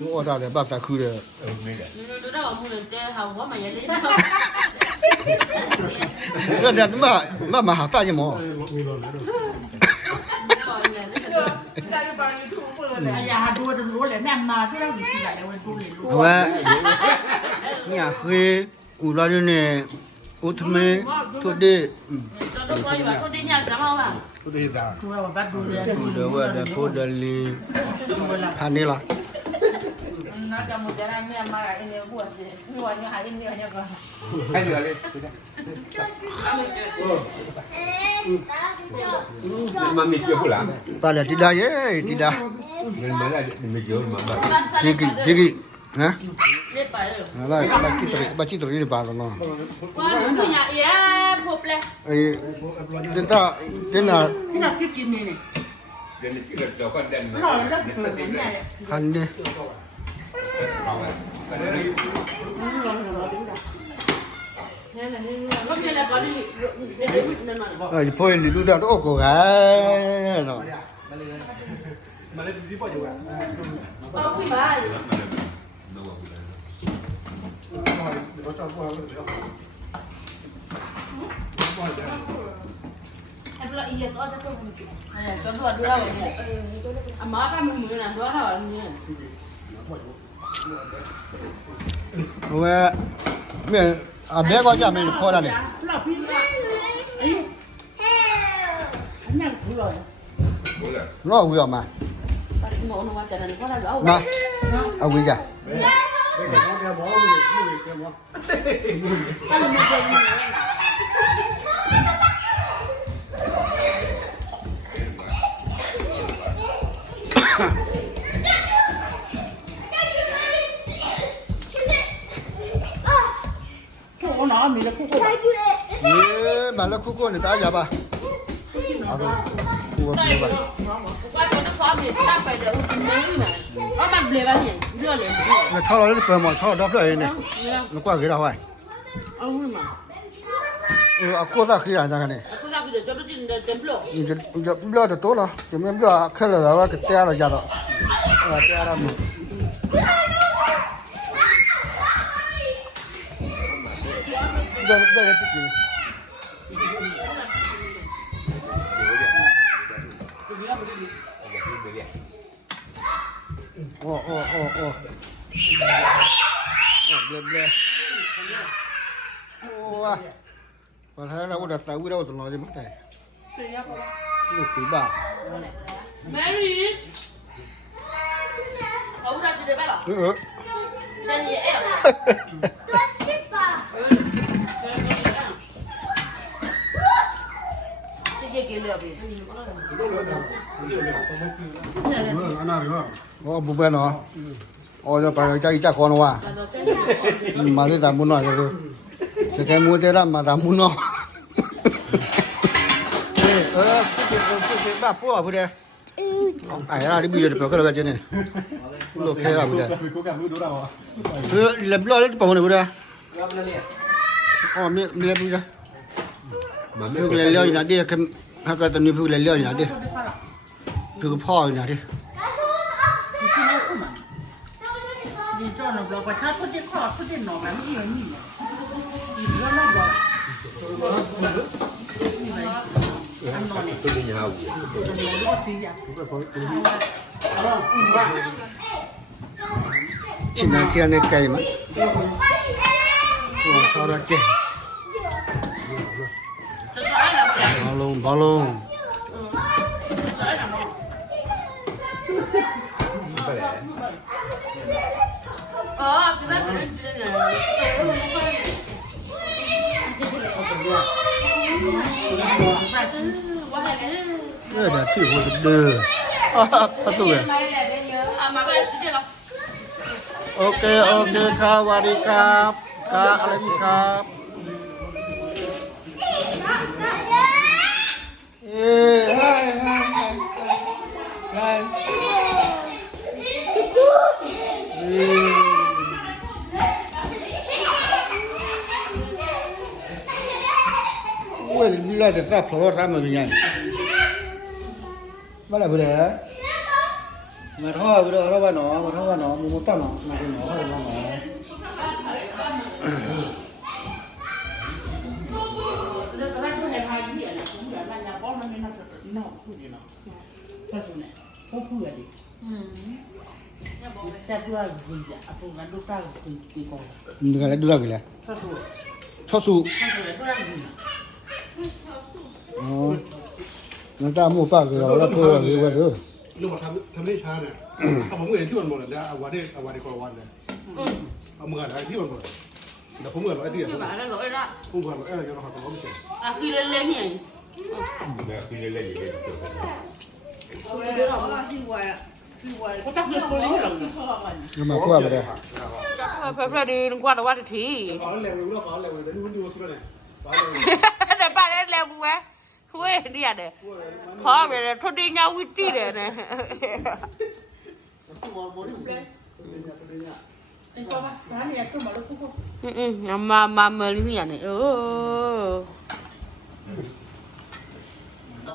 我咋的？把他哭的。没的。都让我们这好，我们也来。那这嘛还大一毛。哎呀，多的多了，那嘛都让你起来了，我多了多。喂，你啊会乌拉人呢？乌他们做的，这都可以吧？都得伢怎么办？不对的。多了我把多了。做的我的做的哩，看你了。那咱们家那面嘛，人家过是，你话你还人家那个。还有嘞，妈没接不来。把了，地大耶，地大。你们来，你们接妈妈。这个，啊？没白了。把鸡腿的扒了呢。我们家也破不了。哎，真的。你那几斤呢？人家这个叫饭店嘛。看的。哎，พ่อนี่ดูดาตอกกะเนาะมาเลยดีป่ะอยู่อ่ะเอาขึ้นมาไอ้พวกอีตัวจะตัวไอ้ตัวดูแล้วเนี่ยอามาก็มือน่ะตัวเท่านี้โอ้ยแม่อาแบก็จะไม่พอแล้วเนี่ยเราพี่ละไอ้อันนั้นคืออะไร รอวิวมามาเอาวิจ้ะ我哪没得哭过？你买了酷酷你打一下吧。好的，我别吧。我觉得花费大块的，我没买，我买不了吧你，不要脸。那炒了的白嘛，炒了不了呢。那挂给他坏。啊，为什么？锅子黑暗咋个呢？我咋不就叫不进的真不了？你这不了的多了，就没不了开了我给点了家了，点了嘛。这不行。哦，别，哇，我看那我这三味道我都拿去买的，我亏吧。Mary，我不知道几点半了。那你多吃吧。这些给了呗。我不办了，我就把家一家关了哇，马里咱不弄这个，这个木的了嘛咱不弄。把布啊不的，哎呀，你不要不要看那个真的，老开啊不的，来不了包的不的，哦没不的，这个来了一下的，看那个等你不来了一下的，这个泡一下的。你说那个，他不得靠，不得脑门没有你呢，你不要那个。都给你拿今天的盖嘛，我烧了盖，包笼。哦，别买不能吃的呢。这点退货的的，不对。OK，ครับสวัสดีครับครับอะไรดีครับ我你来这咋跑到他们面前？มาแล้วบ่ได้ mà thôi bây giờ nó vào nó mà nó vào nó muốn tao nó mà cái nó hay nó แล้วก็ได้ผู้ใหญ่พายที่อะไรผู้ใหญ่บ้านยาป้อมันไม่น่าจะนอกสุดเลยเนาะก็สุดเนี่ยพวกเพื่อนดิจะด้วยบุญจะเอาพวกนั้นดูกล้าคุยตีกอง người lại đưa cái này ถ้าสุด cho su ถ้าสุดเลยด้วยบุญ người ta mua phạt cái đó là thôi cái vậy thôi เรื่องทำได้ช้าเนี่ยเอาผมเห็นที่มันหมดเลยนะเอาวันนี้คนละวันเลยเอาเมื่อไหร่ที่มันหมดเดี๋ยวผมเมื่อไหร่ที่ คือแบบนั้นเลยละ ผมเมื่อไหร่อะไรกันนะครับผมก็ไม่เจ็บ อ่ะคือเล่นๆเนี่ย คือเล่นๆอย่างเงี้ย ก็ต้องเลือกตัวนี้หรอก nhưng mà qua mà đây เพื่อนๆดีนึกว่าแต่ว่าที เอาเร็วรู้เอาเร็วเดี๋ยวดูสุดเลย แต่ป้าเล่นเร็วกูไหมเว้ยเนี่ยเด้พอไปเลยทุกทีเงาวิตี้เลยนะ ไอ้ตัวร้านเนี่ยตัวหมดแล้วทุกคน มาเมื่อนี้เนี่ยเออ